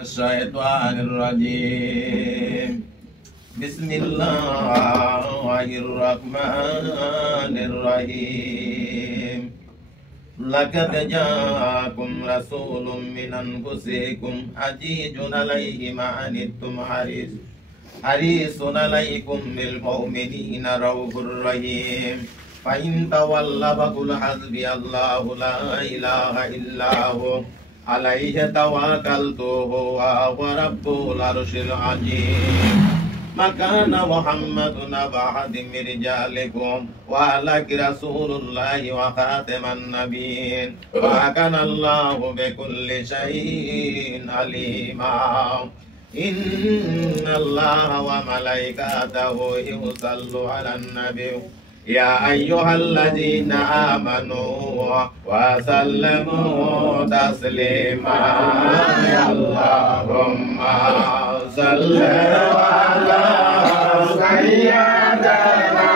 الشيطان الرجيم بسم الله الرحمن الرحيم لقد جاءكم رسول من أنفسكم عزيز عليه ما عنتم حريص عليكم بالمؤمنين رؤوف رحيم فإن تولوا فقل حسبي الله لا إله إلا هو عليه توكلت هو رب العرش العظيم ما كان محمد أبا أحد من رجالكم ولكن رسول الله وخاتم النبيين وكان الله بكل شيء عليما إن الله وملائكته يصلون على النبي يا أيها الذين آمنوا وسلموا تسليما اللهم صل على سيدنا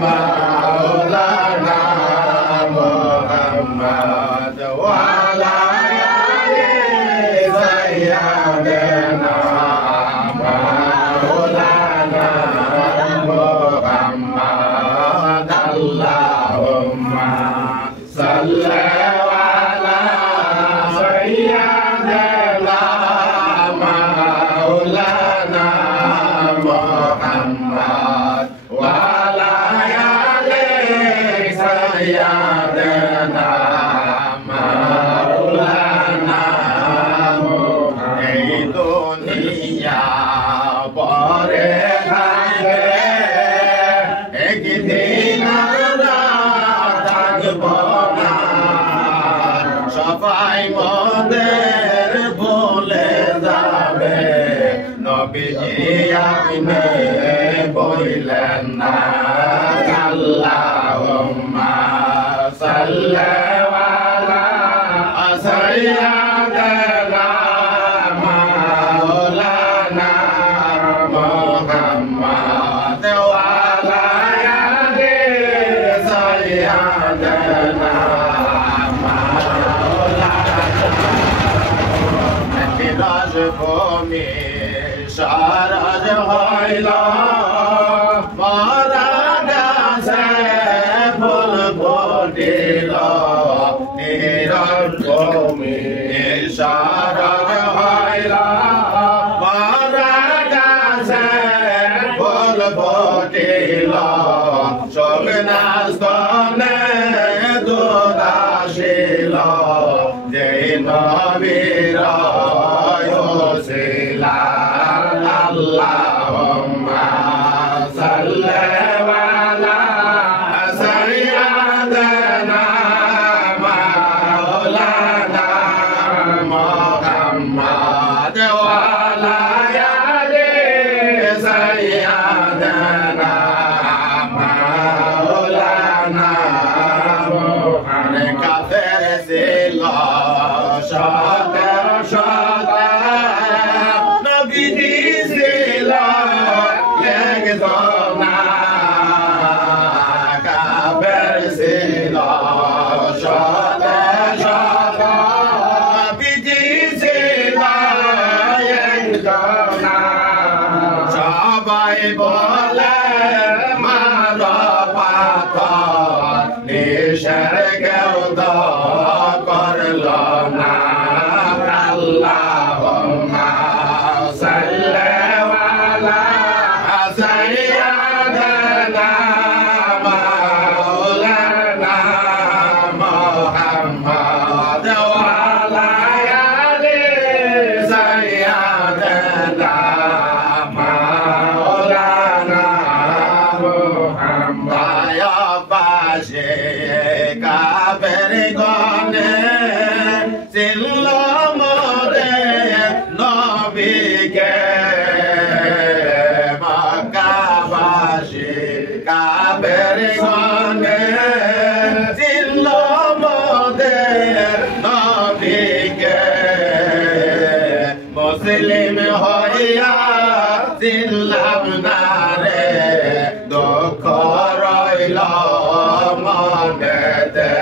مولانا محمد وعلى آل سيدنا مولانا محمد اللهم صل على سيدنا مولانا محمد وعلى آل سيدنا مولانا محمد دنيا بره সবাই মোদের ভুলে যাবে নবীজি আপনি বললেন না আল্লাহুম্মা সাল্লি আলা সাইয়্যিদিনা মাওলানা মুহাম্মদ ওয়া আলা আলি সাইয়্যিদিনা ভূমি সারাজ হইল মারা গাছে ফুল ফুটিল ভূমি সারাজ হইল মারা গাছে ফুল ফুটিল সগনা স্তনে দুদাসিল যে নবীর Allahumma salli ala sayyidina maulana Muhammad wa ala ali sayyidina maulana Muhammad kafir sila সবাই বলে মার পাথর নিশার কেউ তো করল না আল্লাহুম্মা সাল্লি আলা সাইয়্যিদিনা মাওলানা মুহাম্মদ ওয়া আলা আলি সাইয়্যিদিনা কাবের গনে ছিল মোরে নবীকে মক্কাবাসী কাবের গনে ছিল মোরে নবীকে মুসলিম হইয়া ছিলাম না রে দুঃখ রইল মনেতে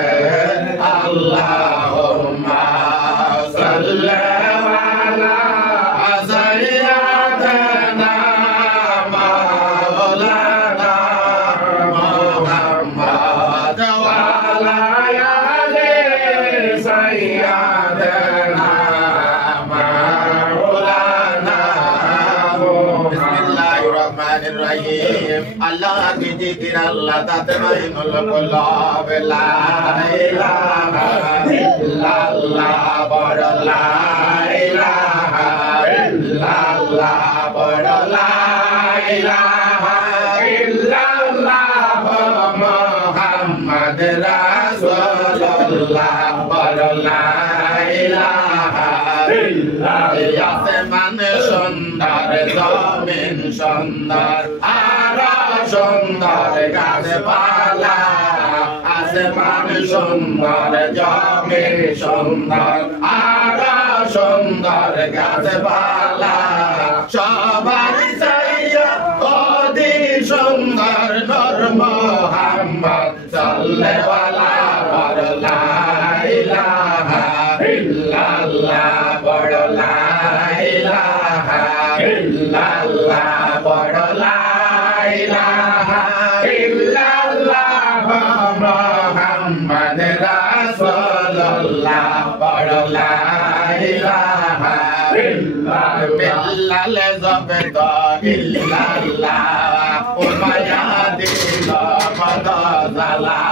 আল্লাহুম্মা সাল্লি আলা রহিম আল্লাহ কি জিকির আল্লাহ তাতমাইনুল কুলুব লা ইলাহা ইল্লাল্লাহ বড় লা ইলাহা ইল্লাল্লাহ বড় লা ইলাহা ইল্লাল্লাহ মুহাম্মদ রাসূলুল্লাহ বড় লা ইলাহা ইল্লাল্লাহ আসমান সুন্দর জমিন সুন্দর আর সুন্দর গাছপালা আসমান সুন্দর জমিন সুন্দর আর সুন্দর গাছপালা সবার চাইয়া অতি সুন্দর নূর মুহাম্মদ সাল্লাল্লাহু বড় লা ইলাহা ইল্লাল্লাহ বড় লা ইলাহা ইল্লাল্লাহ বড় লা ইলাহা ইল্লাল্লাহ মুহাম্মদ রাসূলুল্লাহ বড় লা ইলাহা ইল্লাল্লাহ জবত ইল্লাল্লাহ ও মায়া দিল কত জালা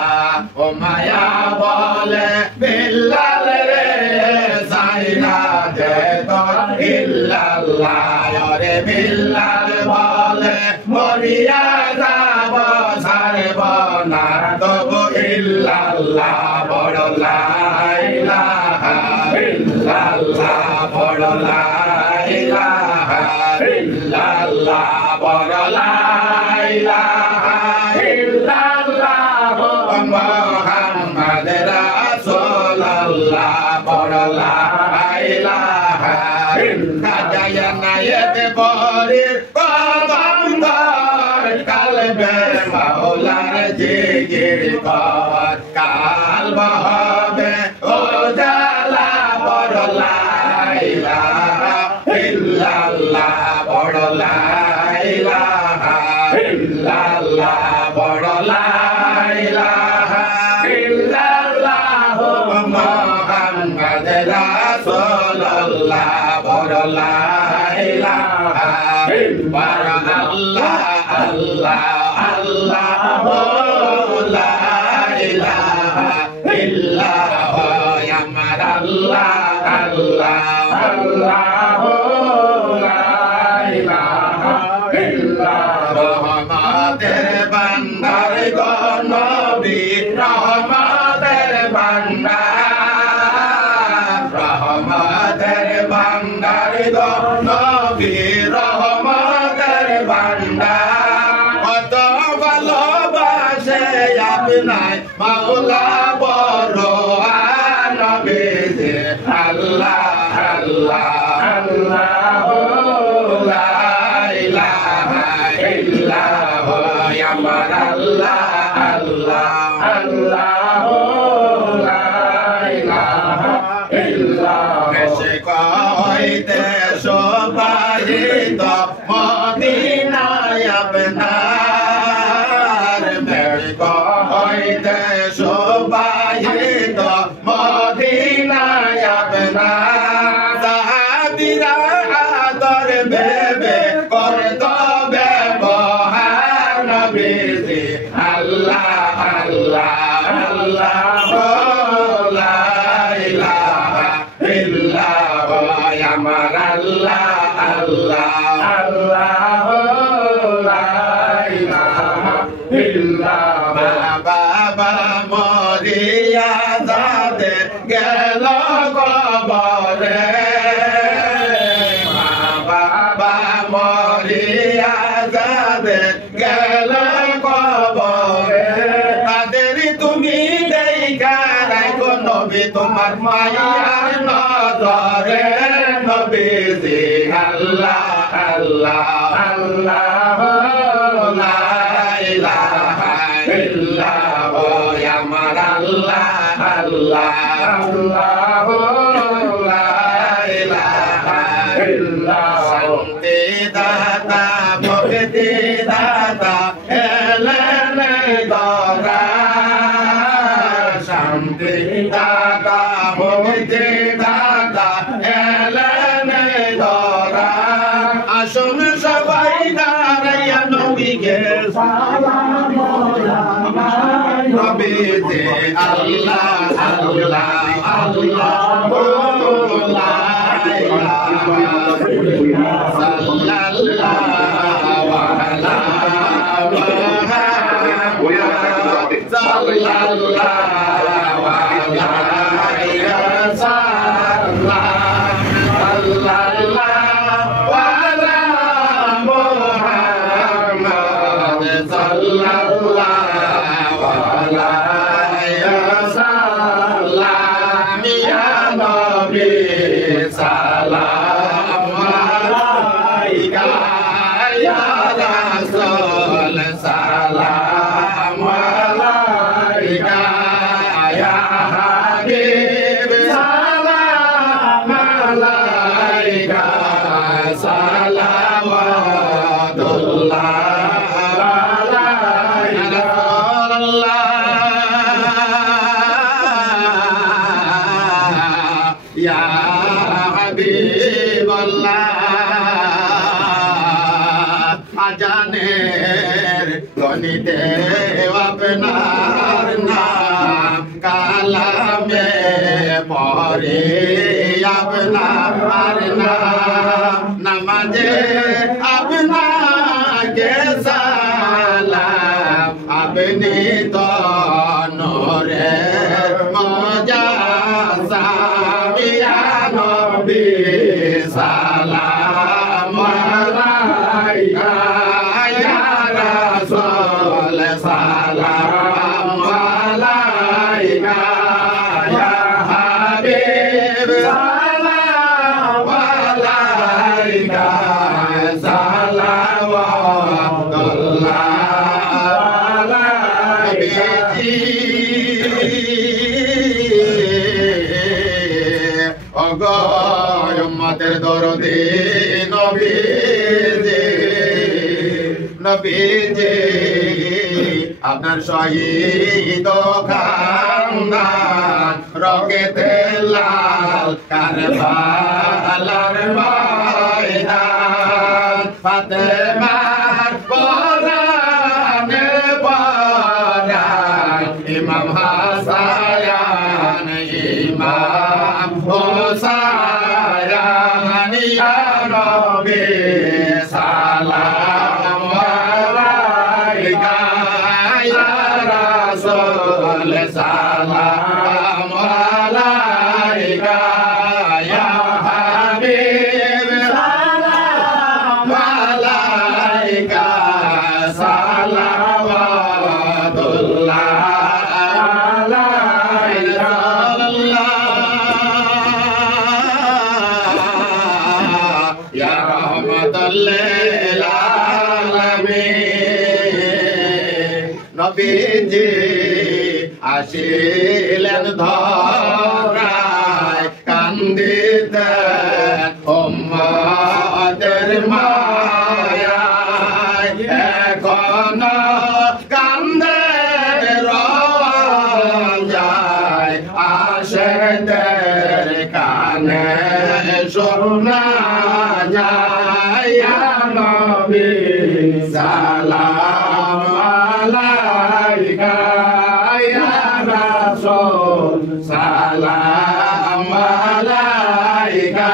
ও মায়া বলে বিল্লাল রে সাইনা দে তো ইল্লাল্লাহ রে বিল্লাল বলে মরিয়া যাব সারব না তবু ইল্লাল্লাহ বড় লা ইলাহা ইল্লাল্লাহ বড় লা ইলাহা ইল্লাল্লাহ বড় লা ইলাহা ইল্লাল্লাহ মুহাম্মদ রাসূলুল্লাহ বড় লা ইলাহা ইল্লাল্লাহ নায়েত বরির কদমদার কালবে মাওলার জিকির কর কালব হবে ও জালা বড় লা ইলাহা ইল্লাল্লাহ বড় লা ইলাহা ইল্লাল্লাহ বড় লা ইলাহা ইল্লাল্লাহ মুহাম্মদ রাসূলুল্লাহ বড় লা ইলাহা ইল্লাল্লাহ আল্লাহ আল্লাহ লা ইলাহা ইল্লাল্লাহ আমার আল্লাহ আল্লাহ আল্লাহ লা ইলাহা ইল্লাল্লাহ রহমতের ভান্ডার গো নবী রহমতের ভান্ডার রহমতের ভান্ডার গো নবী রহমতের ভান্ডার কত ভালোবাসে আপনার মাওলা বড় নবী আল্লাহ আল্লাহ আল্লাহ লা ইলাহা ইল্লাল্লাহ আমার আল্লাহ আল্লাহ আল্লাহ লা ইলাহা ইল্লাল্লাহ সে কইতে শোভায়িত মদিনায় আপনার মেরে কইতে শোভায়িত মদিনায় আপনার সাহাবীরা আদর ভেবে করত ব্যবহার নবীজি আল্লাহ আল্লাহ আল্লাহ লা ইলাহা ইল্লাল্লাহ আমার আল্লাহ আল্লাহ আল্লাহ লা ইলাহা ইল্লাল্লাহ বাবা মরিয়া যাতে গেল কবরে বাবা মরিয়া যাতে গেল কবরে তাদের তুমি দেখা রাখো নবী তোমার মায়ার নজরে নবীজি আল্লাহ আল্লাহ আল্লাহ লা ইলাহা ইল্লাল্লাহ আমার আল্লাহ আল্লাহ আল্লাহ লা ইলাহা ইল্লাল্লাহ শান্তি দাতা মুক্তি দাতা এলেন দরা শান্তি দাতা মুক্তি দাতা এলেন দরা আসুন সবাই দাঁড়াইয়া আজানের গণিতে আপনার নাম কালামে পড়ে আপনার নাম নামাজে আপনাকে সালাম আপনি তো নূরের মুজাসসাম ইয়া নবী সালাম আলাইকা ইয়া রাসূল সালাম আলাইকা ইয়া হাবিব সালাম আলাইকা সালাওয়াতুল্লাহ উম্মতের দরদে নবীজি আপনার শহীদ খানদান রকেতে লাল কারবালার ময়দান ফাতেমার পরানে পরান ইমাম হাসান ইমাম হোসাইন ইয়া নবী সালাম আলাইকা ইয়া রাসূল সালাম আলাইকা ইয়া হাবিব সালাম আলাইকা সালাওয়াতুল্লাহ আলাইকা ইয়া রাহমাতাল লিল আলামিন নবীজি আসিলেন ধরায় কান্দিতেন উম্মতের মায়ায় এখনো কান্দে রোজায় আশিকদের কানে শোনা যায় ইয়া নবী সালাম আলাইকা ইয়া রাসূল সালাম আলাইকা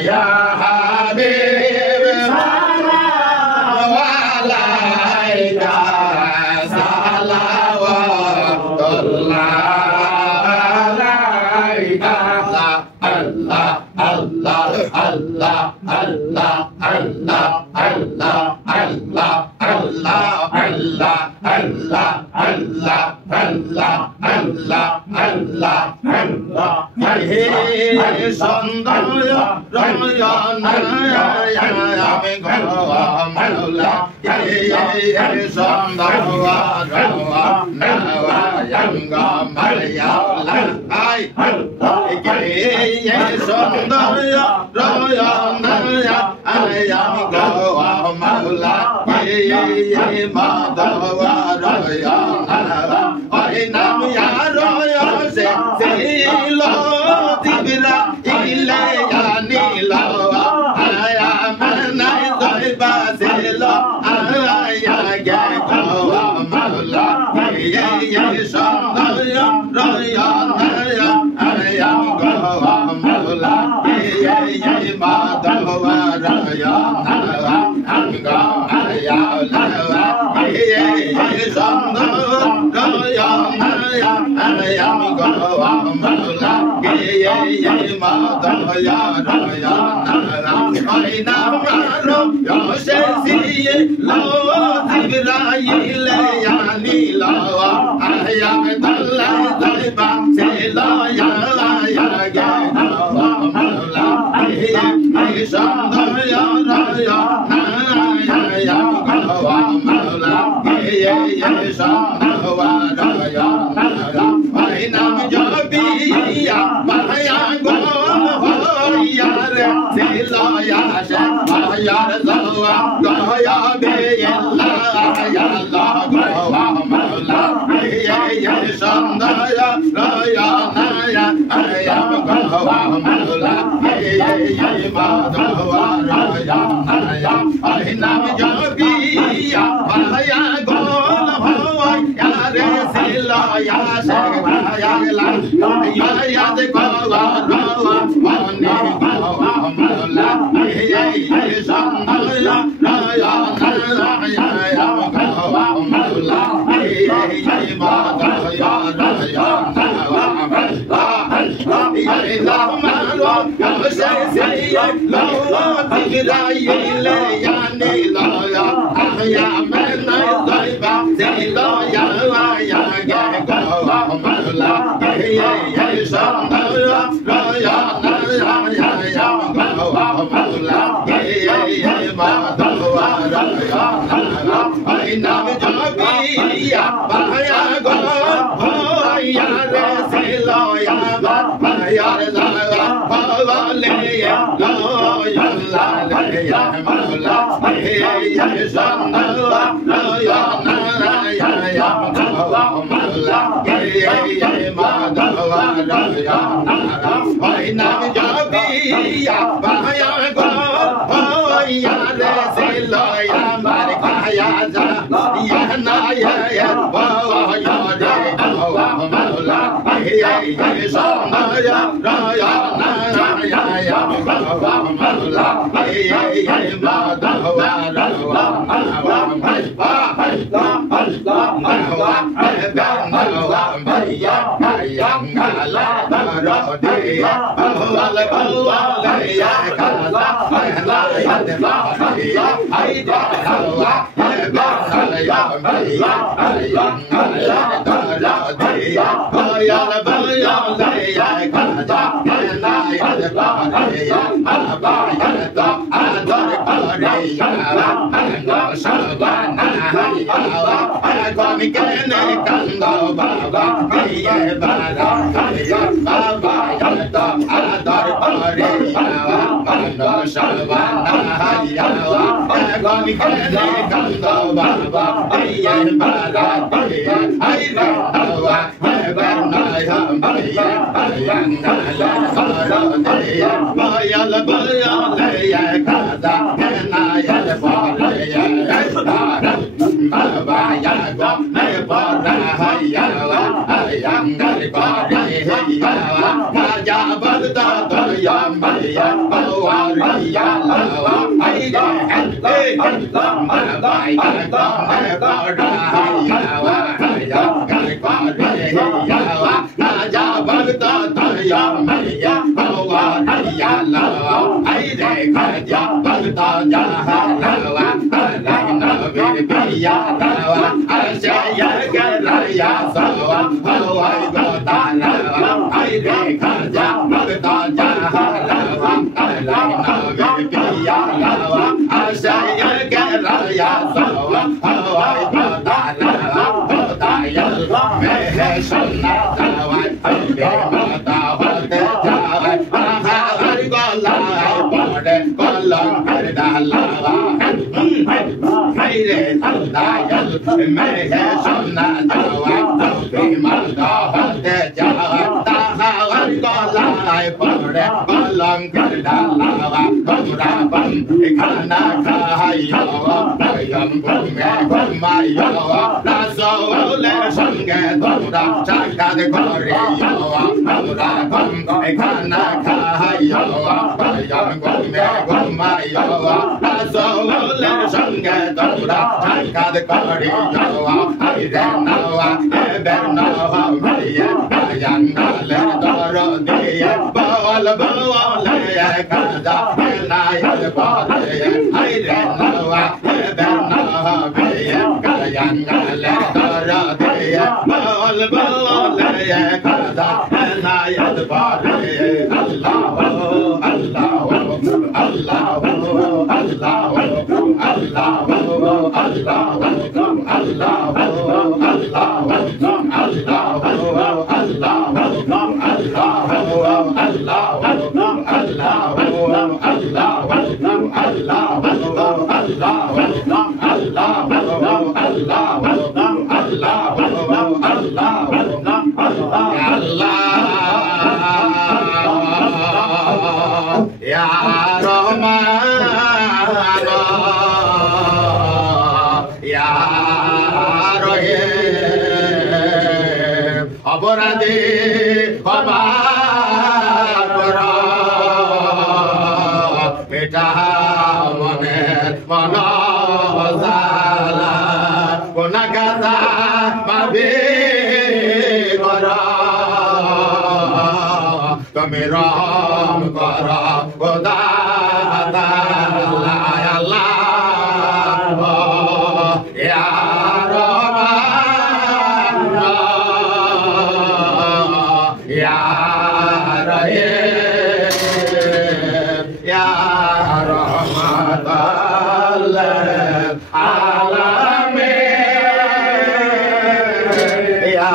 ইয়া হাবিব সালাম আলাইকা সালাওয়াতুল্লাহ আলাইকা আল্লাহ আল্লাহ আল্লাহ আল্লাহ আল্লাহ আল্লাহ আল্লাহ আল্লাহ আল্লাহ আল্লাহ আল্লাহ আল্লাহ আল্লাহ আল্লাহ আল্লাহ হে সুন্দর রমজান আমি গো মাওলা হে সুন্দর রমজান গো মাওলা আই হে সুন্দর রমজান আমি গো মাওলা হে মাধবা রমজান ওই নাম ইয়ারো সে দিলো দিবরা ইলে জানিলো আয়া মনাই দইবা দিলো আয়া গে গো মাওলা হে সুন্দর Ramzan la ke ye ma da ya ra ya na ai nam ra ro yo se si ye lo ti ra ye le ya ni la wa ai ya me da la dai ba se la ya ge na ma la ke ye sam da ya ra ya na ya wa ma la ke ye sam da wa ra ya na ai nam jo bi ya ba ya go ho ya re se la ya se ba ya la wa go ya be la ya la go wa ma la ye sam da ya ra ya na ya ai ya go wa ma la ye ma da wa ra ya na ya ai nam jo bi ya ba ya go ho ya re se la ya se ba ya la ya de go wa ra wa ma ne go wa ma la ye sam da ya ra ya na ya go wa ma la ye ma da ya ra ya na wa ma la ye la ma lo ya se ye lo ti ra ye le ya ne la ya me na dai ba se lo ya ge go wa ma la ye sam da ya ra ya na ya go wa ma la ye ma da wa ra ya na ai nam jo bi ya ba ya go ya re se lo ya ba ya la ba le ya lo ya la le ya ma la ye sam da ya na ya go wa ma la ye ma da wa ra ya na ai nam jo bi ya ba ya go ya re se lo ya ma ya za ya na ya ba ya re go wa ma la ye sam da ya ra ya na ya go wa ma la ye ma da wa ra wa ma mi ke ne kan do ba ba ye ba ra ya ba ba ya to a dar pa re ya wa no sa va na ya wa ko mi ke ne kan do ba ba ye ba ra ai ra wa ba na ya ba ya na la ba ra ya ba ya le ya ka da na ya le ba le ya ba ya go ne ba ra ya wa ya ga le ba re ya wa ma ya ba da da ya ma ya ba wa ri ya la wa ai ga la ma ba ya da ne ba ra ya wa ya ga le ba re ya wa ma ya ba da da ya ma ya ba wa ri ya la wa ai de ga ya ba da ya la wa la na be ya la wa ai ya ga la ya sa wa ai go ta la wa ai de ga ya ba da ya la wa la na be ya la wa ai ya ga la ya sa wa ai go ta la wa ta ya me he san na ta wa ai be ma ta wa de ja ai go la ba de go la da la wa ai de da ya me he san na ta wa be ma ta wa de ja ta ai go la ba de go la da la wa go ra bam ka na ka hai ya wa yam go me go ma ya wa la so le san ge do da cha ka de go re ya wa go ra bam ka na ka hai ya wa yam go me go ma ya wa রাসূলের সঙ্গে তোমরা সাক্ষাৎ করি যাওয়া আইরে নাওয়া এবার নাওয়া ভাইয়া জঙ্গলের দর দিয়ে বল বলে কাজা নাইল বলে আইরে নাওয়া এবার নাওয়া ভাইয়া জঙ্গলের দর দিয়ে বল বলে কাজা নাইল বলে আল্লাহ আল্লাহ আল্লাহ Ya Rahman Ya Rahim অপরাধী ক্ষমা করো মেটা মনের মনজালা গুনাহগার মাফি করো তুমি রহম করো খোদা তাআলা আল্লাহ ইয়া রহমান ইয়া রহিম ইয়া রহমাতাল আলামিন ইয়া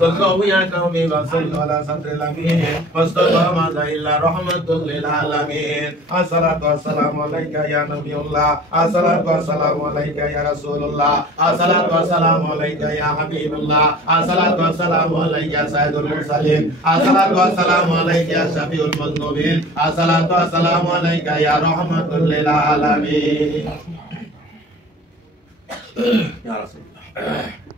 صلوا يا قومي وصلوا على صدر الأمين واصطفى ماذا إلا رحمة للعالمين الصلاة والسلام عليك يا نبي الله الصلاة والسلام عليك يا رسول الله الصلاة والسلام عليك يا حبيب الله الصلاة والسلام عليك يا سيد المرسلين الصلاة والسلام عليك يا شفيع المذنبين الصلاة والسلام عليك يا رحمة للعالمين يا رسول الله